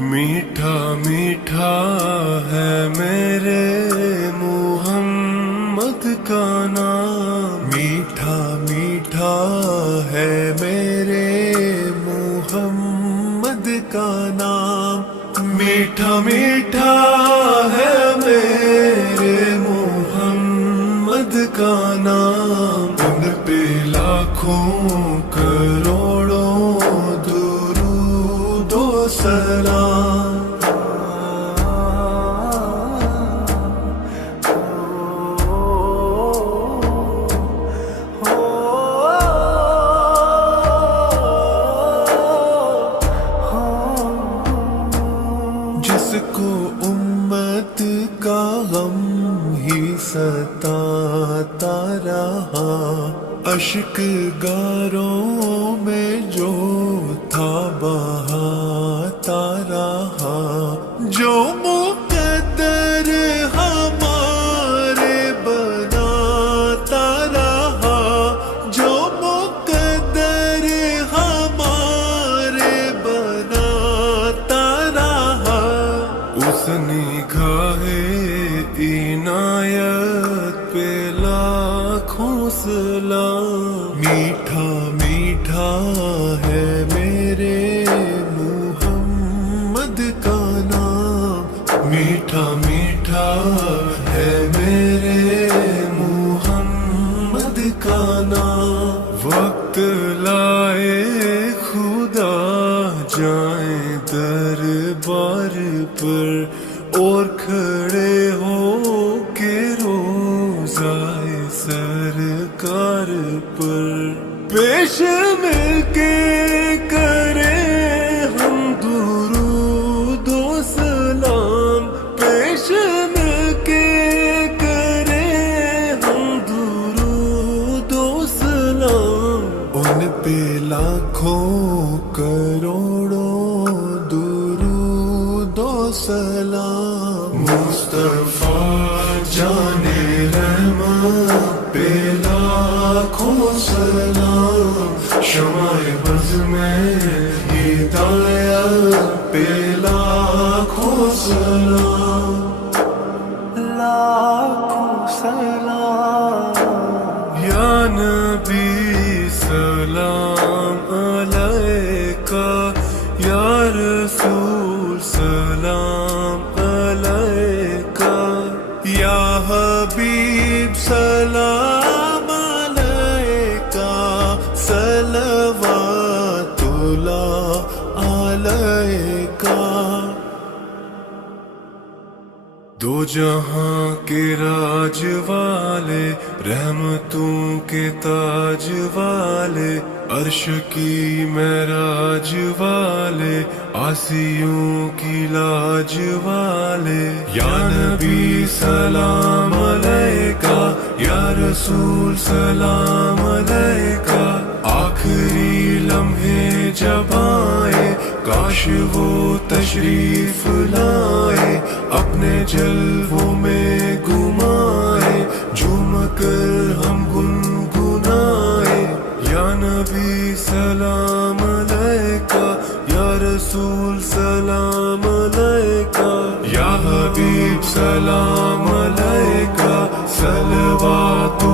میٹھا میٹھا ہے میرے محمد کا نام، میٹھا میٹھا ہے میرے محمد کا نام، میٹھا میٹھا ہے میرے محمد کا نام، ان پہ لاکھوں کروڑوں درود و سلام۔ جس کو امت کا غم ہی ستاتا رہا، اشک گاروں میں جو تھا بہاتا رہا، جو مقدر ہمارے بناتا رہا، جو مقدر ہمارے بناتا رہا، اس نگاہ عنایت پہ لاکھوں سلام۔ میٹھا میٹھا ہے میرے محمد کا نام، میٹھا میٹھا ہے میرے محمد کا نام۔ وقت لائے خدا جائیں دربار پر، اور کھڑے ہو کے روزائے سرکار پر، پیش مل کے کریں ہم درود و سلام، پیش مل کے کریں ہم درود و سلام، ان پہ لاکھوں کروڑوں درود و سلام۔ مصطفیٰ جان رحمت پہ لاکھوں سلام، شمع بز میں ہدایت پہ لاکھوں سلام، لاکھوں سلام۔ یا نبی سلام علیکہ، یا رسول سلام علیکہ، یا حبیب سلام علیکہ، صلوات اللہ علیکہ۔ دو جہاں کے راج والے، رحمتوں کے تاج والے، عرش کی معراج والے، آسیوں کی لاج والے، یا نبی سلام علیکہ، یا رسول سلام علیکہ۔ آخری لمحے جب آئے، کاش وہ تشریف لائے، اپنے جلووں میں گمائے، جھوم کر ہم گنگنائے، یا نبی سلام علیکہ، یا رسول سلام علیکہ، یا حبیب سلام علیکہ، صلوات